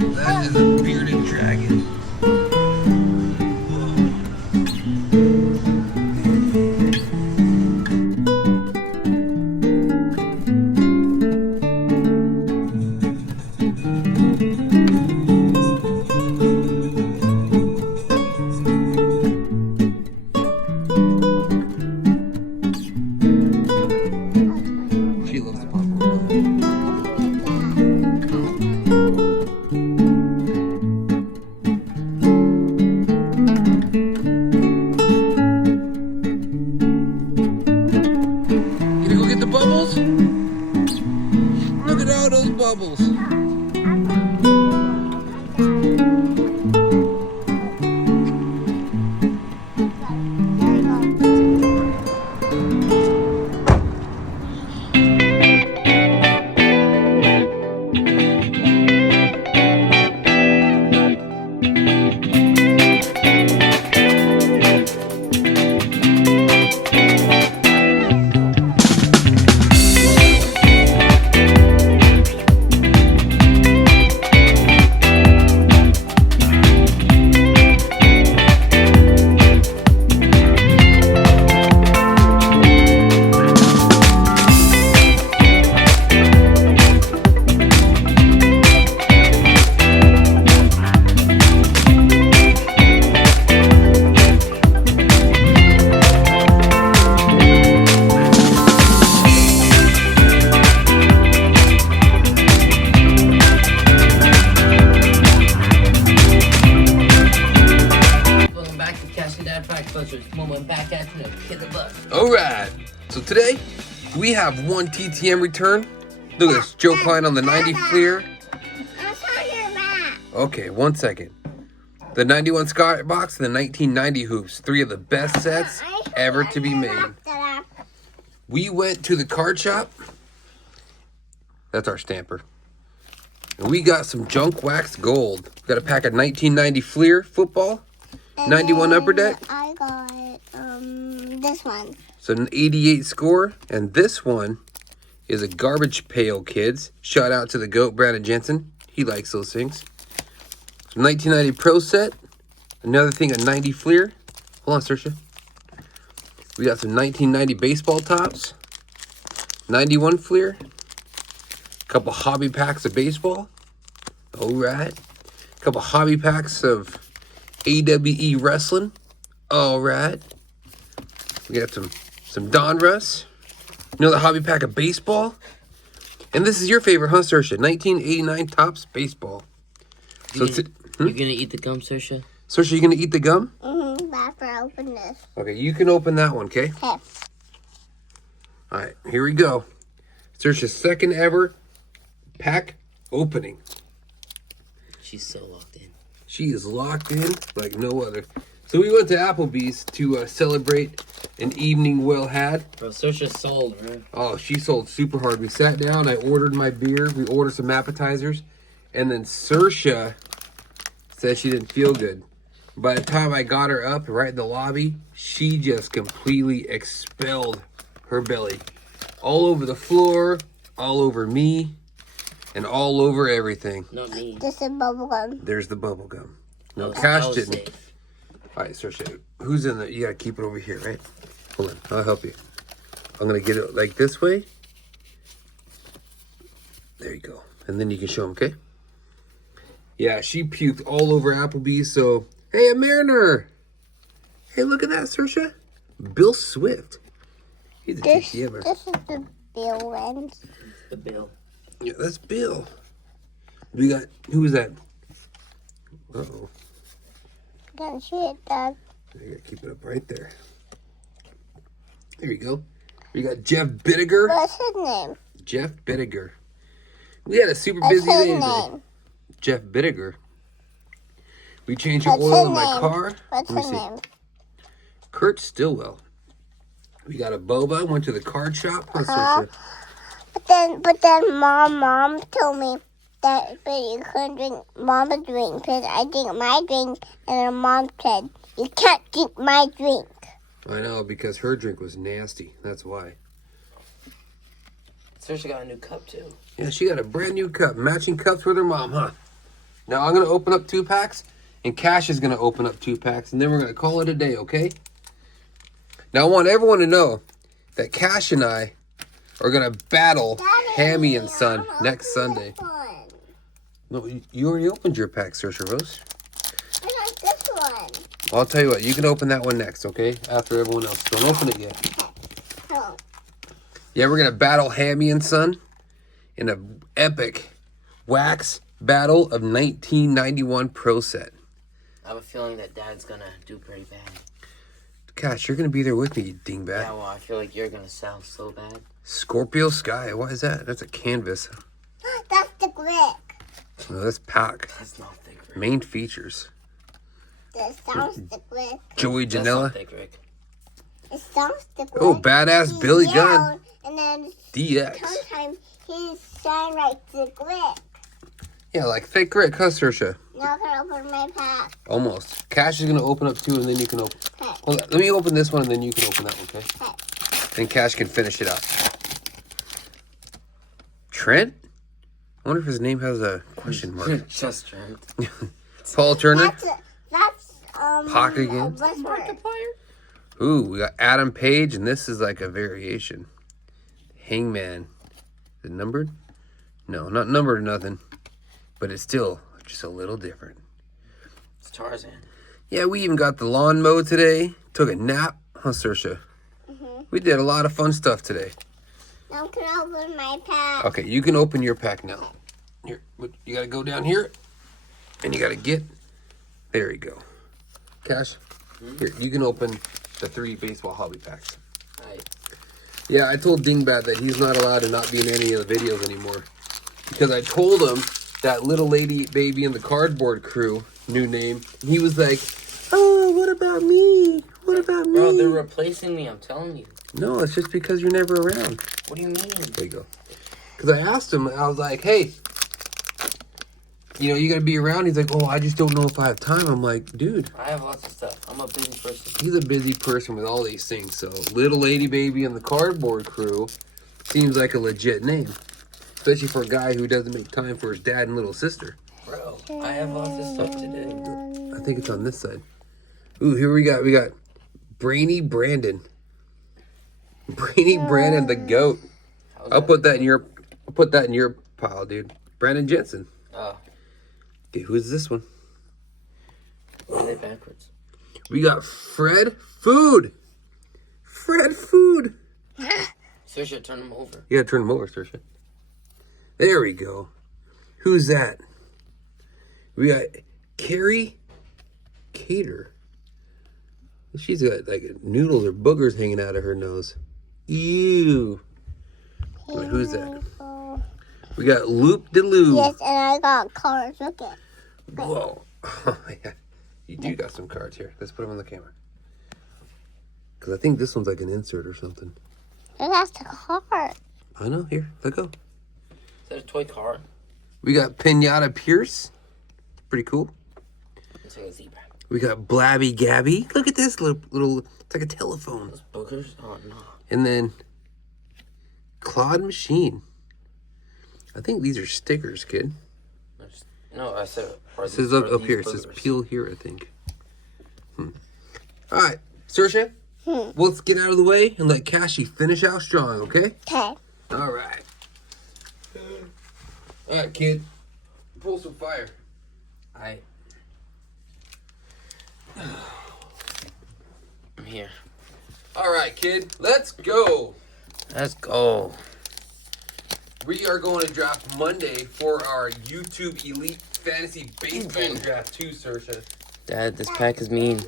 That is a bearded dragon. She loves the popcorn. You gonna go get the bubbles? Look at all those bubbles. Back at you, hit the bus. All right. So today we have one TTM return. Look at this, Joe Klein on the 90 Fleer. I'll show you that. Okay, 1 second. The 91 Skybox and the 1990 Hoops, 3 of the best sets ever to be made. We went to the card shop. That's our stamper. And we got some junk wax gold. Got a pack of 1990 Fleer football, 91 Upper Deck. I got this one. So an 88 score, and this one is a garbage pail, kids. Shout out to the GOAT, Brandon Jensen. He likes those things. So 1990 Pro set. Another thing, a 90 Fleer. Hold on, Saoirse. We got some 1990 baseball tops. 91 Fleer. A couple hobby packs of baseball. All right. A couple hobby packs of AWE wrestling. All right. We got some Donruss. Another hobby pack of baseball. And this is your favorite, huh, Saoirse? 1989 Topps baseball. So You gonna eat the gum, Saoirse? Saoirse, you gonna eat the gum? After I open this. Okay, you can open that one, okay? Okay. All right, here we go. Saoirse's second ever pack opening. She's so locked in. She is locked in like no other. So we went to Applebee's to celebrate an evening well had. Bro, Saoirse sold, bro. Oh, she sold super hard. We sat down, I ordered my beer, we ordered some appetizers, and then Saoirse said she didn't feel good. By the time I got her up right in the lobby, she just completely expelled her belly. All over the floor, all over me, and all over everything. Not me. This is bubble gum. There's the bubble gum. No, I Cash was didn't. safe. All right, Saoirse, who's in the? You gotta keep it over here, right? Hold on, I'll help you. I'm gonna get it like this way. There you go, and then you can show them, okay? Yeah, she puked all over Applebee's. So, hey, a Mariner. Hey, look at that, Saoirse. Bill Swift. He's a TTMer. This is the bill end. The bill. Yeah, that's Bill. We got, who is that? Uh-oh. Can see it, Dad. You gotta keep it up right there. There you go. We got Jeff Bittiger. What's his name? Jeff Bittiger. We had a super What's busy his day today. name? Jeff Bittiger. We changed the What's oil his in my name? car. What's Let me his see. name? Kurt Stillwell. We got a boba. Went to the card shop. Huh, Uh-huh. Saoirse? But then mom told me that but you couldn't drink mama's drink because I drink my drink, and her mom said you can't drink my drink. I know, because her drink was nasty. That's why. Saoirse got a new cup too. Yeah, she got a brand new cup. Matching cups with her mom, huh? Now I'm going to open up 2 packs, and Cash is going to open up 2 packs, and then we're going to call it a day, okay? Now I want everyone to know that Cash and I are going to battle Daddy, Hammy and Son I'm next opening Sunday. this one. No, you already opened your pack, Saoirse Rose. I got this one. I'll tell you what, you can open that one next, okay? After everyone else. Don't open it yet. Oh, Yeah, we're going to battle Hammy and Son in an epic wax battle of 1991 Pro Set. I have a feeling that Dad's gonna do pretty bad. Gosh, you're going to be there with me, you dingbat. Yeah, well, I feel like you're gonna sell so bad. Scorpio Sky, what is that? That's a canvas. that's the brick. Oh, that's pack. That's not thick, Rick. Main features. It sounds the brick. Joey That's Janela. not thick, Rick. It sounds the brick. Oh, badass He Billy yelled, Gunn. And then DX. sometimes he shine like the brick. Yeah, like thick grit, huh, Saoirse? Now I can open my pack. Almost. Cash is going to open up 2, and then you can open. Okay. Hold on, let me open this one, and then you can open that one, okay? Okay. Then Cash can finish it out. Trent? I wonder if his name has a question mark. Just Trent. Paul Turner? That's Pocket again? Ooh, we got Adam Page, and this is like a variation. Hangman. Is it numbered? No, not numbered or nothing. But it's still just a little different. It's Tarzan. Yeah, we even got the lawn mow today. Took a nap. Huh, Saoirse? We did a lot of fun stuff today. Now I can open my pack. Okay, you can open your pack now. Here, you got to go down here, and you got to get... There you go. Cash, here, you can open the 3 baseball hobby packs. Alright. Yeah, I told Dingbat that he's not allowed to not be in any of the videos anymore. Because I told him that Little Lady Baby and the Cardboard Crew, new name, he was like, oh, what about me? What about me? Bro, they're replacing me, I'm telling you. No, it's just because you're never around. What do you mean? There you go. Because I asked him, I was like, hey, you know, you got to be around? He's like, oh, I just don't know if I have time. I'm like, dude. I have lots of stuff. I'm a busy person. He's a busy person with all these things. So, Little Lady Baby and the Cardboard Crew seems like a legit name. Especially for a guy who doesn't make time for his dad and little sister. Bro, I have lots of stuff to do. I think it's on this side. Ooh, here we got Brainy Brandon. Brainy Brandon the GOAT. I'll put that in your pile, dude. Brandon Jensen. Oh, Okay, who's this one? why are they backwards? We got Fred Food. Fred Food. Saoirse, turn them over. You gotta turn them over, Saoirse. There we go. Who's that? We got Carrie Cater. She's got like noodles or boogers hanging out of her nose. Ew. Wait, who's that? We got Loop de Loo. Yes, and I got cards. Look at. Whoa. Oh, yeah. You do got some cards here. Let's put them on the camera. Because I think this one's like an insert or something. That's the card. I know. Here, let go. Is that a toy car? We got Pinata Pierce. Pretty cool. It's like a zebra. We got Blabby Gabby. Look at this little it's like a telephone. Those boogers? Oh, no. And then Claude Machine. I think these are stickers, kid. No, I said... It says up here. It says peel here, I think. All right, Saoirse, let's get out of the way and let Cashy finish out strong, okay? Okay. All right. All right, kid. Pull some fire. I'm here. All right, kid. Let's go. Let's go. We are going to draft Monday for our YouTube Elite Fantasy Baseball Draft too, Saoirse. Dad, this pack is mean.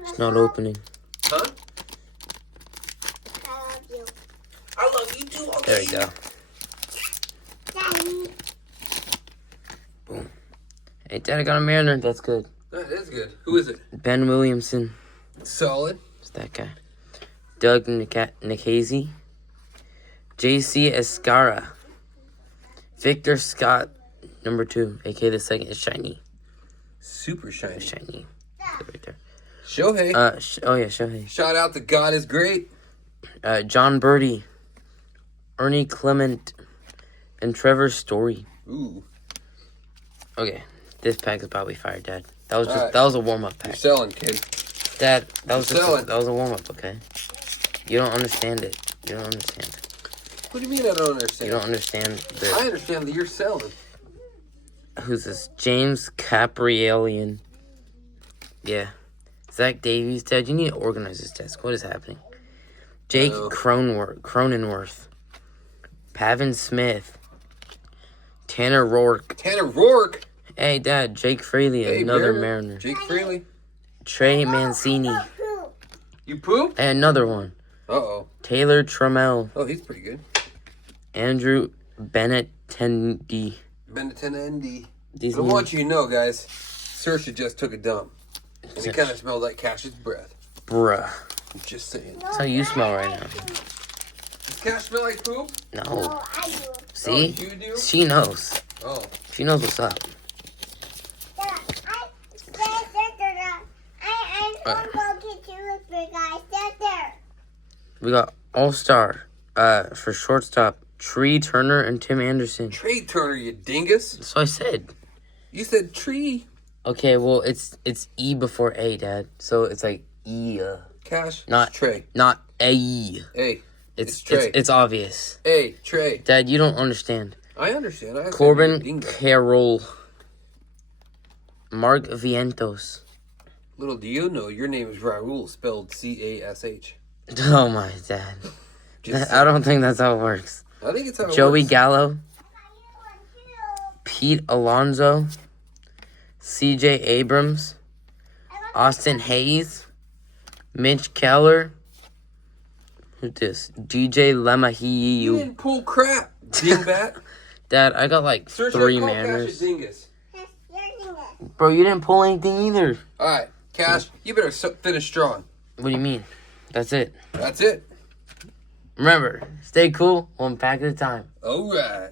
It's not opening. Huh? I love you. I love you too. Okay. There you go. Daddy. Boom. Hey, Dad, I got a Mariner. That's good. That is good. Who is it? Ben Williamson. Solid. It's that guy. Doug Nikhazy. J.C. Escara. Victor Scott, number 2, a.k.a. the second is shiny. Super shiny. Shiny. Right there. Shohei. Shohei. Shout out to God is Great. John Birdie. Ernie Clement. And Trevor Story. Ooh. Okay. This pack is probably fire, Dad. That was just Alright. that was a warm-up You're pack. selling, kid. Dad, that was selling. that was a warm-up, okay? You don't understand it. You don't understand. What do you mean I don't understand? You don't understand the... I understand that you're selling. Who's this? James Caprielian. Yeah. Zach Davies. Dad, you need to organize this desk. What is happening? Jake Cronenworth. Pavin Smith. Tanner Rourke. Tanner Rourke. Hey, Dad. Jake Fraley, Hey, another Mariner. Jake Fraley. Trey Mancini. You poop? And another one. Uh-oh. Taylor Trammell. Oh, he's pretty good. Andrew Benintendi. Benintendi. These I want you to know, guys, Saoirse just took a dump. And it kind of smelled like Cash's breath. Bruh. I'm just saying. That's how you smell right now. Does Cash smell like poop? No. Oh, I do. See? Oh, you do? She knows. Oh. She knows what's up. I'm going to get you with me, guys. Stand there. We got All-Star for shortstop, Tree Turner and Tim Anderson. Trey Turner, you dingus. That's what I said. You said tree. Okay, well, it's E before A, Dad. So it's like E. Cash. Not It's Trey. Not A. Hey. It's Trey. It's obvious. Hey, Trey. Dad, you don't understand. I understand. I Corbin dingo. Carroll. Mark Vientos. Little do you know, your name is Raul, spelled C-A-S-H. Oh my Dad. Just I don't think that's how it works. I think it's how it Joey works. Gallo. Pete Alonso. CJ Abrams. Austin Hayes. Mitch Keller. Who's this? DJ You Lemahiu. didn't pull crap, dingbat. Dad, I got like Search 3 up, call Cash a Mariners. dingus. Bro, you didn't pull anything either. All right, Cash, you better finish strong. What do you mean? That's it. That's it. Remember, stay cool, 1 pack at a time. All right.